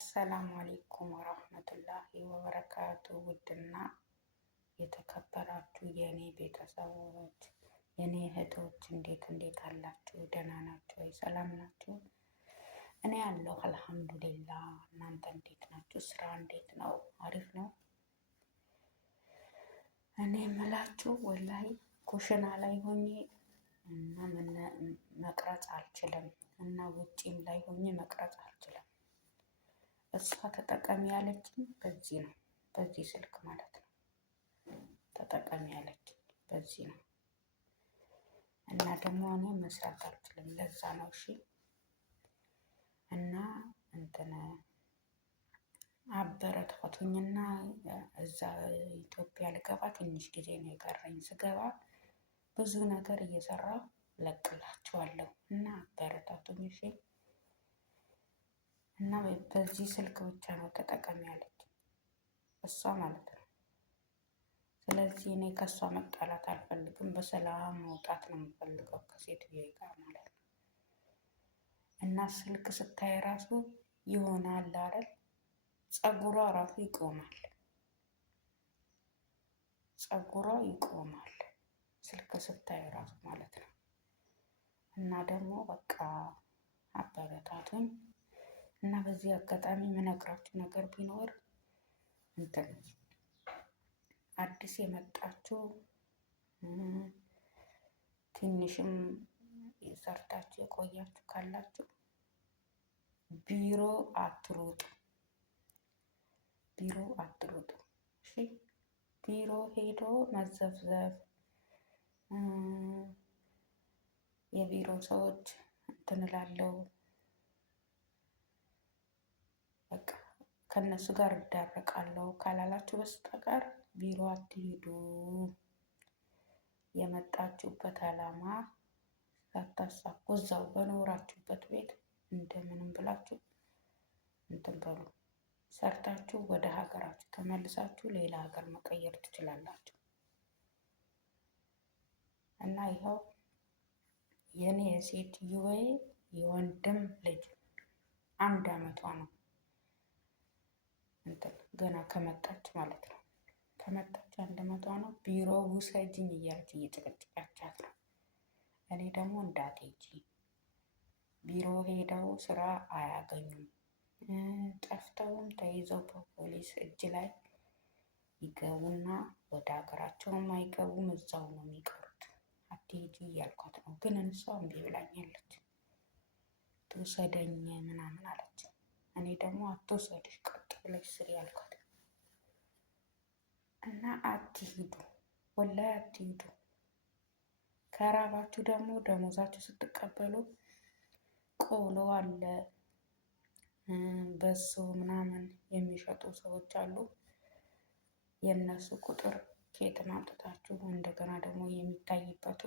አሰላሙ አሌይኩም ወረህመቱላሂ ወበረካቱ። ውድና የተከበራችሁ የእኔ ቤተሰቦች የእኔ እህቶች እንዴት አላችሁ? ደህና ናችሁ ወይ? ሰላም ናችሁ? እኔ ያለሁ አልሐምዱሊላ። እናንተ እንዴት ናችሁ? ስራ እንዴት ነው? አሪፍ ነው? እኔ የምላችሁ ወላሂ ኩሽና ላይ ሆኜ እና መቅረጽ አልችልም እና ውጪም ላይ ሆኜ መቅረጽ አልችልም። እሷ ተጠቀሚ ያለችኝ በዚህ ነው፣ በዚህ ስልክ ማለት ነው። ተጠቀሚ ያለችኝ በዚህ ነው እና ደግሞ እኔ መስራት አልችልም። ለዛ ነው እሺ። እና እንትን አበረታቱኝና እዛ ኢትዮጵያ ልገባ ትንሽ ጊዜ ነው የቀረኝ። ስገባ ብዙ ነገር እየሰራሁ ለቅላችኋለሁ እና አበረታቱኝ እሺ። እና በዚህ ስልክ ብቻ ነው ተጠቀሚ ያለች እሷ ማለት ነው። ስለዚህ እኔ ከእሷ መጣላት አልፈልግም። በሰላም መውጣት ነው የምፈልገው ከሴትዬ ጋር ማለት ነው። እና ስልክ ስታይ ራሱ ይሆናል አይደል? ፀጉሯ ራሱ ይቆማል፣ ፀጉሯ ይቆማል ስልክ ስታይ ራሱ ማለት ነው። እና ደግሞ በቃ አበረታቱኝ። እና በዚህ አጋጣሚ የምነግራችሁ ነገር ቢኖር እንትን አዲስ የመጣችሁ ትንሽም ሰርታችሁ የቆያችሁ ካላችሁ ቢሮ አትሩጡ፣ ቢሮ አትሩጡ እሺ። ቢሮ ሄዶ መዘፍዘፍ የቢሮ ሰዎች እንትን እላለሁ በቃ ከነሱ ጋር እዳረቃለሁ ካላላችሁ በስተቀር ቢሮ አትሂዱ። የመጣችሁበት ዓላማ ሳታሳኩ እዛው በኖራችሁበት ቤት እንደምንም ብላችሁ እንትን በሉ። ሰርታችሁ ወደ ሀገራችሁ ተመልሳችሁ ሌላ ሀገር መቀየር ትችላላችሁ። እና ይኸው የኔ የሴትዮዋ የወንድም ልጅ 1 ዓመቷ ነው እንትን ገና ከመጣች ማለት ነው። ከመጣች 1 ዓመቷ ነው። ቢሮ ውሰጅኝ እያለች እየጨቀጨቀቻት ነው። እኔ ደግሞ እንዳትሄጂ፣ ቢሮ ሄደው ስራ አያገኙም፣ ጠፍተውም ተይዘው በፖሊስ እጅ ላይ ይገቡና ወደ ሀገራቸውም አይገቡም፣ እዛው ነው የሚቀሩት። አትሄጂ እያልኳት ነው። ግን እሷ እምቢ ብላኛለች። ትውሰደኝ ምናምን አለች። እኔ ደግሞ አትውሰድሽ ቀጥ ብለሽ ስሪ ያልኳት እና አትሂዱ፣ ወላሂ አትሂዱ። ከራባችሁ ደግሞ ደሞዛችሁ ስትቀበሉ ቆሎ አለ በሶ ምናምን የሚሸጡ ሰዎች አሉ። የእነሱ ቁጥር ኬት ማምጣታችሁ እንደገና ደግሞ የሚታይበቱ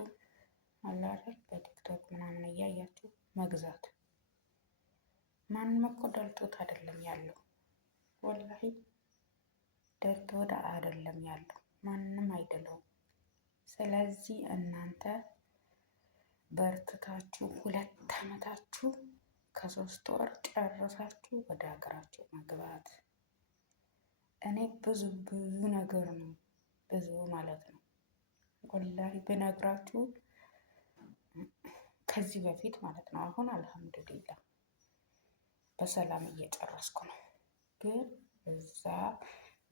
አለ አይደል? በቲክቶክ ምናምን እያያችሁ መግዛት። ማንም እኮ ደልቶት አይደለም ያለው፣ ወላሂ ደልቶት አይደለም ያለው፣ ማንም አይደለውም። ስለዚህ እናንተ በርትታችሁ 2 ዓመታችሁ ከ3 ወር ጨርሳችሁ ወደ ሀገራችሁ መግባት። እኔ ብዙ ነገር ነው ብዙ ማለት ነው ወላሂ ብነግራችሁ ከዚህ በፊት ማለት ነው። አሁን አልሐምዱሊላ በሰላም እየጨረስኩ ነው። ግን እዛ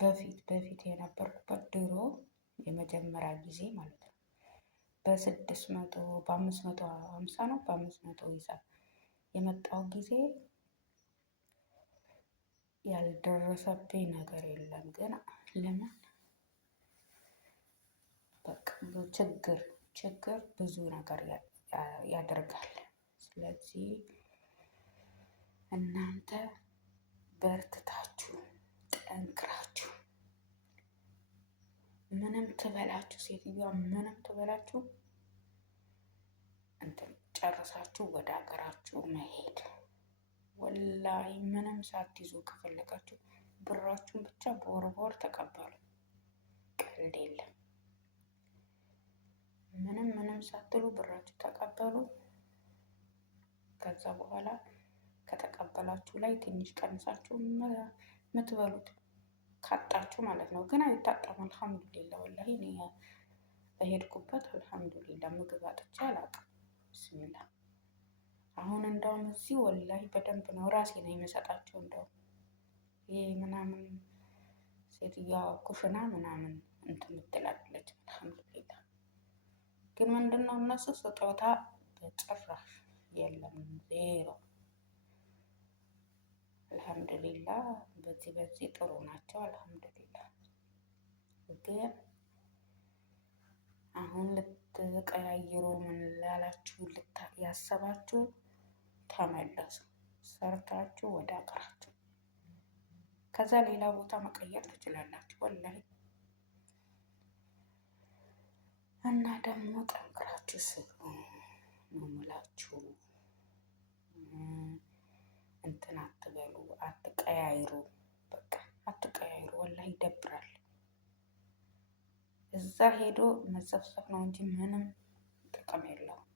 በፊት የነበርኩበት ድሮ የመጀመሪያ ጊዜ ማለት ነው በ600 በ550 ነው በ500 ሂሳብ የመጣው ጊዜ ያልደረሰብኝ ነገር የለም። ግን ለምን በቃ ችግር ብዙ ነገር ያደርጋል። ስለዚህ እናንተ በርትታችሁ ጠንክራችሁ ምንም ትበላችሁ ሴትዮዋ ምንም ትበላችሁ እንትን ጨርሳችሁ ወደ ሀገራችሁ መሄድ። ወላሂ ምንም ሳትይዙ ከፈለጋችሁ ብራችሁን ብቻ በወር ተቀበሉ። ቀልድ የለም። ምንም ሳትሉ ብራችሁ ተቀበሉ። ከዛ በኋላ ከተቀበላችሁ ላይ ትንሽ ቀንሳችሁ የምትበሉት ካጣችሁ ማለት ነው። ግን አይታጣም። አልሐምዱሊላ ወላሂ እኔ በሄድኩበት አልሐምዱሊላ ምግብ አጥቼ አላውቅም። ብስሚላ አሁን እንደውም እዚህ ወላሂ በደንብ ነው ራሴ ነው የምሰጣቸው። እንደውም ይሄ ምናምን ሴትዮዋ ኩሽና ምናምን እንትን ምትላለች። አልሐምዱሊላ ግን ምንድነው እነሱ ስጦታ በጭራሽ የለም፣ ዜሮ። አልሐምዱሊላ በዚህ ጥሩ ናቸው። አልሐምዱሊላ ግን አሁን ልትቀያይሩ ምን ላላችሁ ያሰባችሁ ተመለሱ፣ ሰርታችሁ ወደ ሀገራችሁ። ከዛ ሌላ ቦታ መቀየር ትችላላችሁ ወላሂ። እና ደግሞ ጠንክራችሁ ስሩ ነው የምላችሁ። እንትን አትበሉ፣ አትቀያይሩ። በቃ አትቀያይሩ። ወላሂ ይደብራል። እዛ ሄዶ መዘፍዘፍ ነው እንጂ ምንም ጥቅም የለውም።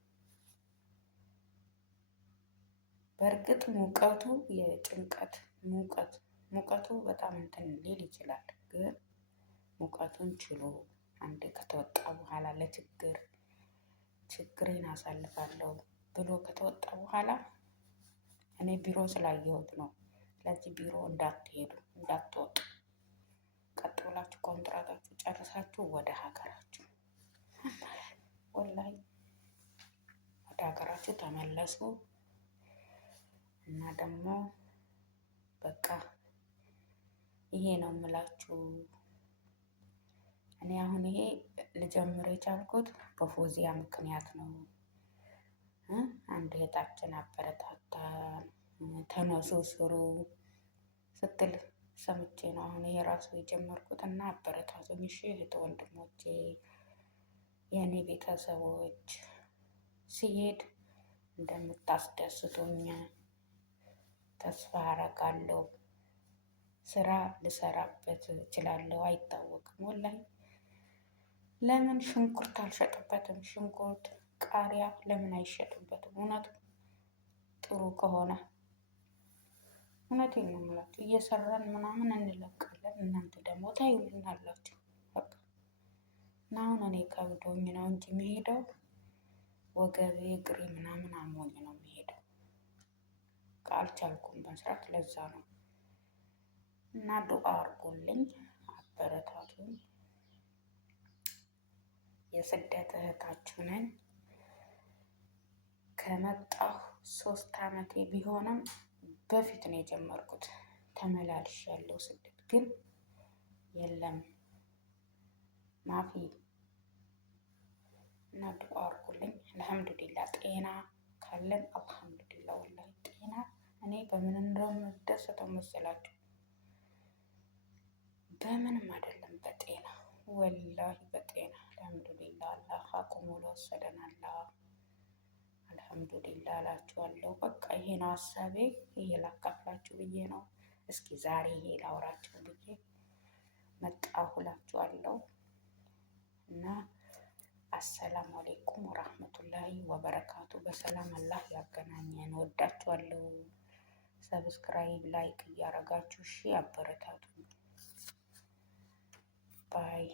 በእርግጥ ሙቀቱ የጭንቀት ሙቀቱ በጣም እንትን ሊል ይችላል። ግን ሙቀቱን ችሎ አንዴ ከተወጣ በኋላ ችግሬን አሳልፋለሁ ብሎ ከተወጣ በኋላ እኔ ቢሮ ስላየሁት ነው። ስለዚህ ቢሮ እንዳትሄዱ፣ እንዳትወጡ፣ ቀጥ ብላችሁ ኮንትራታችሁ ጨርሳችሁ ወደ ሀገራችሁ ወላሂ ወደ ሀገራችሁ ተመለሱ። እና ደግሞ በቃ ይሄ ነው የምላችሁ። እኔ አሁን ይሄ ልጀምር የቻልኩት በፎዚያ ምክንያት ነው። አንድ እህታችን አበረታታን፣ ተነሱ ስሩ ስትል ሰምቼ ነው አሁን ይሄ ራሱ የጀመርኩት። እና አበረታቱኝ እሺ እህት ወንድሞቼ፣ የእኔ ቤተሰቦች፣ ሲሄድ እንደምታስደስቱኝ ተስፋ አረጋለሁ። ስራ ልሰራበት እችላለሁ፣ አይታወቅም ወላሂ። ለምን ሽንኩርት አልሸጥበትም? ሽንኩርት ቃሪያ ለምን አይሸጥበትም? እውነቱ ጥሩ ከሆነ እውነቴን ነው የምላችሁ። እየሰራን ምናምን እንለቃለን፣ እናንተ ደግሞ ታዩልናላችሁ። በቃ እና አሁን እኔ ከብዶኝ ነው እንጂ የሚሄደው ወገቤ እግሬ ምናምን አሞኝ ነው የሚሄደው። ካልቻልኩም መስራት ለዛ ነው። እና ዱአ አርጉልኝ፣ አበረታቱኝ። የስደት እህታችሁ ነኝ። ከመጣሁ 3 ዓመቴ ቢሆንም በፊት ነው የጀመርኩት። ተመላልሻለሁ ስደት ግን የለም ማፊ። እና ዱአ አርጉልኝ። አልሐምዱሊላ ጤና ካለን አልሐምዱሊላ ወላሂ ጤና እኔ በምን እንደምደሰተው መሰላችሁ? በምንም አይደለም፣ በጤና ወላሂ በጤና አልሐምዱሊላ። አላህ አቁሞ ለወሰደን አላህ አልሐምዱሊላ እላችኋለሁ። በቃ ይሄ ነው ሀሳቤ። ይሄ ላካፍላችሁ ብዬ ነው። እስኪ ዛሬ ይሄ ላውራችሁ ብዬ መጣሁ እላችኋለሁ። እና አሰላሙ አሌይኩም ወራህመቱላሂ ወበረካቱ። በሰላም አላህ ያገናኘን። ወዳችኋለሁ። ሰብስክራይብ ላይክ እያረጋችሁ እሺ አበረታቱ። ባይ